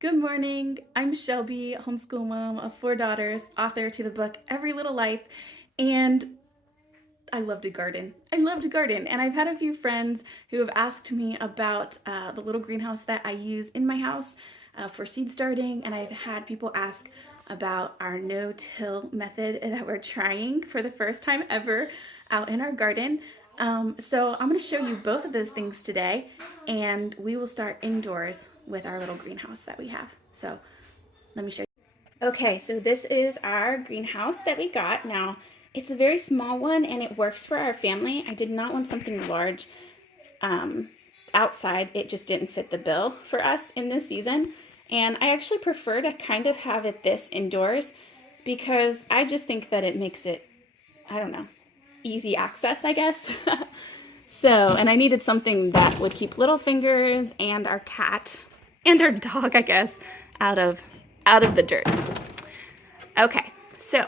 Good morning. I'm Shelby, homeschool mom of 4 daughters, author to the book Every Little Life, and I love to garden. I love to garden, and I've had a few friends who have asked me about the little greenhouse that I use in my house for seed starting, and I've had people ask about our no-till method that we're trying for the first time ever out in our garden. So I'm going to show you both of those things today, and we will start indoors with our little greenhouse that we have. So let me show you. Okay, so this is our greenhouse that we got. Now, it's a very small one and it works for our family. I did not want something large outside. It just didn't fit the bill for us in this season. And I actually prefer to kind of have it this indoors because I just think that it makes it, I don't know, easy access, I guess. So, and I needed something that would keep Littlefingers and our cat and our dog, I guess, out of the dirt. Okay, so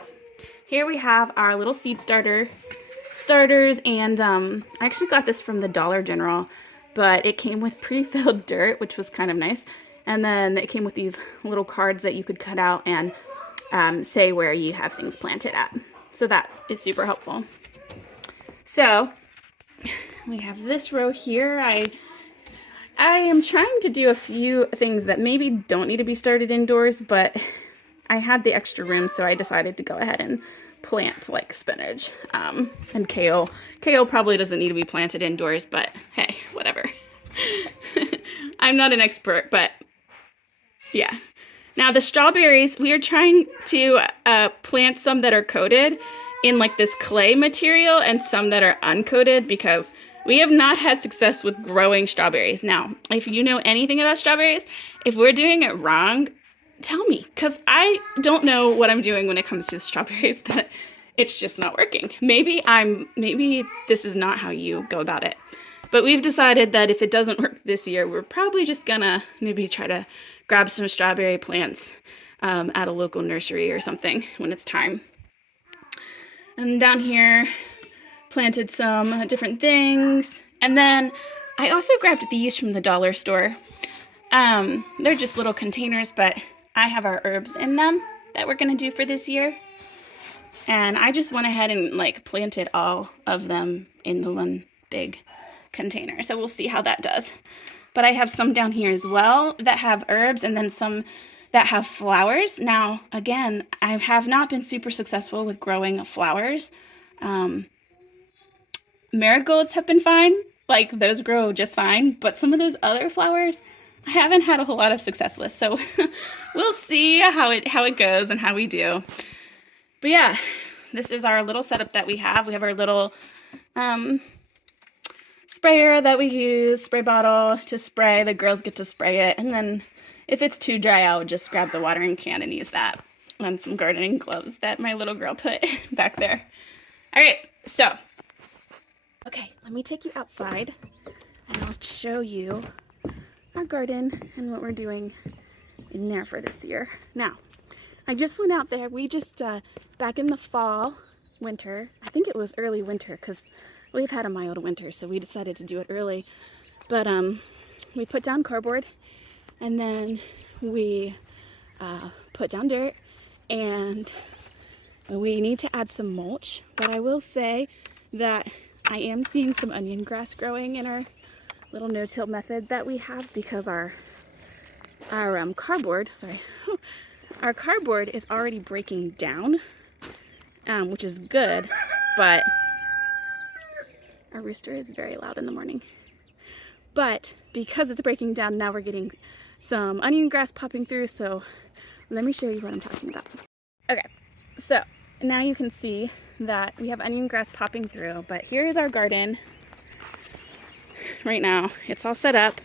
here we have our little seed starters, and I actually got this from the Dollar General, but it came with pre-filled dirt, which was kind of nice. And then it came with these little cards that you could cut out and say where you have things planted at. So that is super helpful. So we have this row here. I am trying to do a few things that maybe don't need to be started indoors, but I had the extra room, so I decided to go ahead and plant like spinach and kale. Kale probably doesn't need to be planted indoors, but hey, whatever. I'm not an expert, but yeah. Now the strawberries, we are trying to plant some that are coated in like this clay material and some that are uncoated because we have not had success with growing strawberries. Now, if you know anything about strawberries, if we're doing it wrong, tell me, because I don't know what I'm doing when it comes to strawberries, that it's just not working. Maybe this is not how you go about it. But we've decided that if it doesn't work this year, we're probably just gonna maybe try to grab some strawberry plants at a local nursery or something when it's time. And down here, planted some different things. And then I also grabbed these from the dollar store. They're just little containers, but I have our herbs in them that we're gonna do for this year. And I just went ahead and like planted all of them in the one big container. So we'll see how that does. But I have some down here as well that have herbs and then some that have flowers. Now, again, I have not been super successful with growing flowers. Marigolds have been fine. Like those grow just fine. But some of those other flowers, I haven't had a whole lot of success with. So we'll see how it goes and how we do. But yeah, this is our little setup that we have. We have our little sprayer that we use, spray bottle to spray. The girls get to spray it. And then if it's too dry, I'll just grab the watering can and use that. And some gardening gloves that my little girl put back there. All right, so, okay, let me take you outside and I'll show you our garden and what we're doing in there for this year. Now, I just went out there. We just, back in the fall, winter, I think it was early winter because we've had a mild winter, so we decided to do it early. But we put down cardboard and then we put down dirt and we need to add some mulch. But I will say that I am seeing some onion grass growing in our little no-till method that we have because our cardboard, our cardboard is already breaking down, which is good, but our rooster is very loud in the morning. But because it's breaking down, now we're getting some onion grass popping through, so let me show you what I'm talking about. Okay, so now you can see that we have onion grass popping through, but here is our garden right now. It's all set up.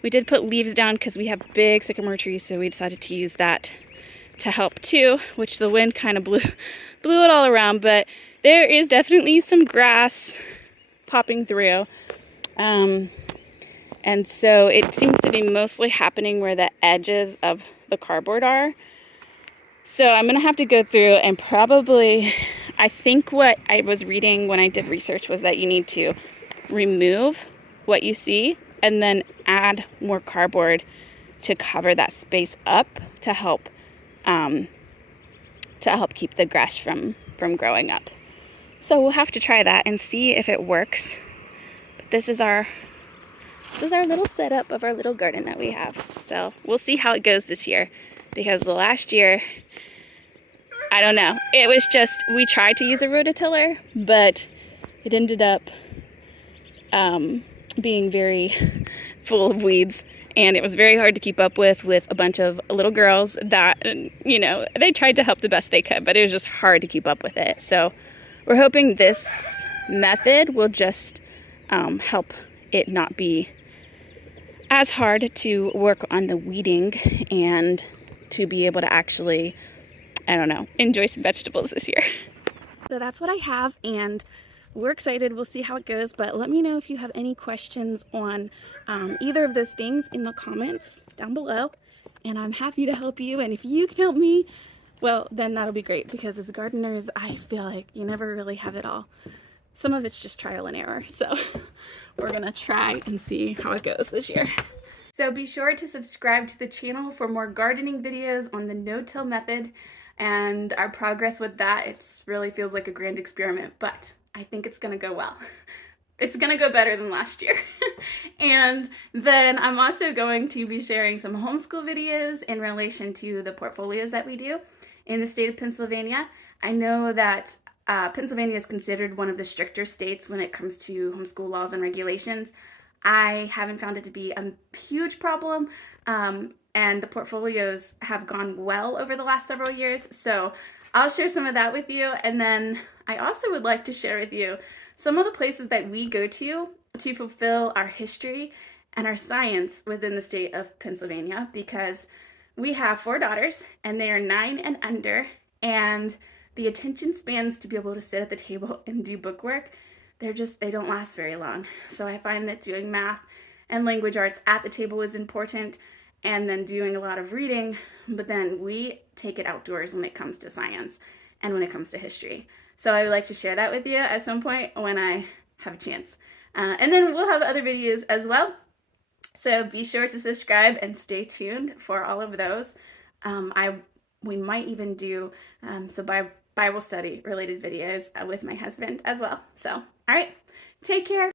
We did put leaves down because we have big sycamore trees, so we decided to use that to help too, which the wind kind of blew it all around, but there is definitely some grass popping through. And so it seems to be mostly happening where the edges of the cardboard are. So I'm gonna have to go through and probably, I think what I was reading when I did research was that you need to remove what you see and then add more cardboard to cover that space up to help keep the grass from growing up. So we'll have to try that and see if it works. But this is our little setup of our little garden that we have. So we'll see how it goes this year, because the last year, I don't know. It was just, we tried to use a rototiller, but it ended up being very full of weeds, and it was very hard to keep up with a bunch of little girls that, you know, they tried to help the best they could, but it was just hard to keep up with it. So we're hoping this method will just help it not be as hard to work on the weeding and to be able to actually, I don't know, enjoy some vegetables this year. So that's what I have, and we're excited. We'll see how it goes, but let me know if you have any questions on either of those things in the comments down below, and I'm happy to help you. And if you can help me, well, then that'll be great, because as gardeners, I feel like you never really have it all. Some of it's just trial and error, so we're gonna try and see how it goes this year. So be sure to subscribe to the channel for more gardening videos on the no-till method and our progress with that. It really feels like a grand experiment, but I think it's gonna go well. It's gonna go better than last year. And then I'm also going to be sharing some homeschool videos in relation to the portfolios that we do in the state of Pennsylvania. I know that Pennsylvania is considered one of the stricter states when it comes to homeschool laws and regulations. I haven't found it to be a huge problem, and the portfolios have gone well over the last several years, so I'll share some of that with you. And then I also would like to share with you some of the places that we go to fulfill our history and our science within the state of Pennsylvania, because we have 4 daughters and they are 9 and under, and the attention spans to be able to sit at the table and do bookwork, they don't last very long. So I find that doing math and language arts at the table is important, and then doing a lot of reading, but then we take it outdoors when it comes to science and when it comes to history. So I would like to share that with you at some point when I have a chance. And then we'll have other videos as well. So be sure to subscribe and stay tuned for all of those. We might even do Bible study related videos with my husband as well. So, all right, take care.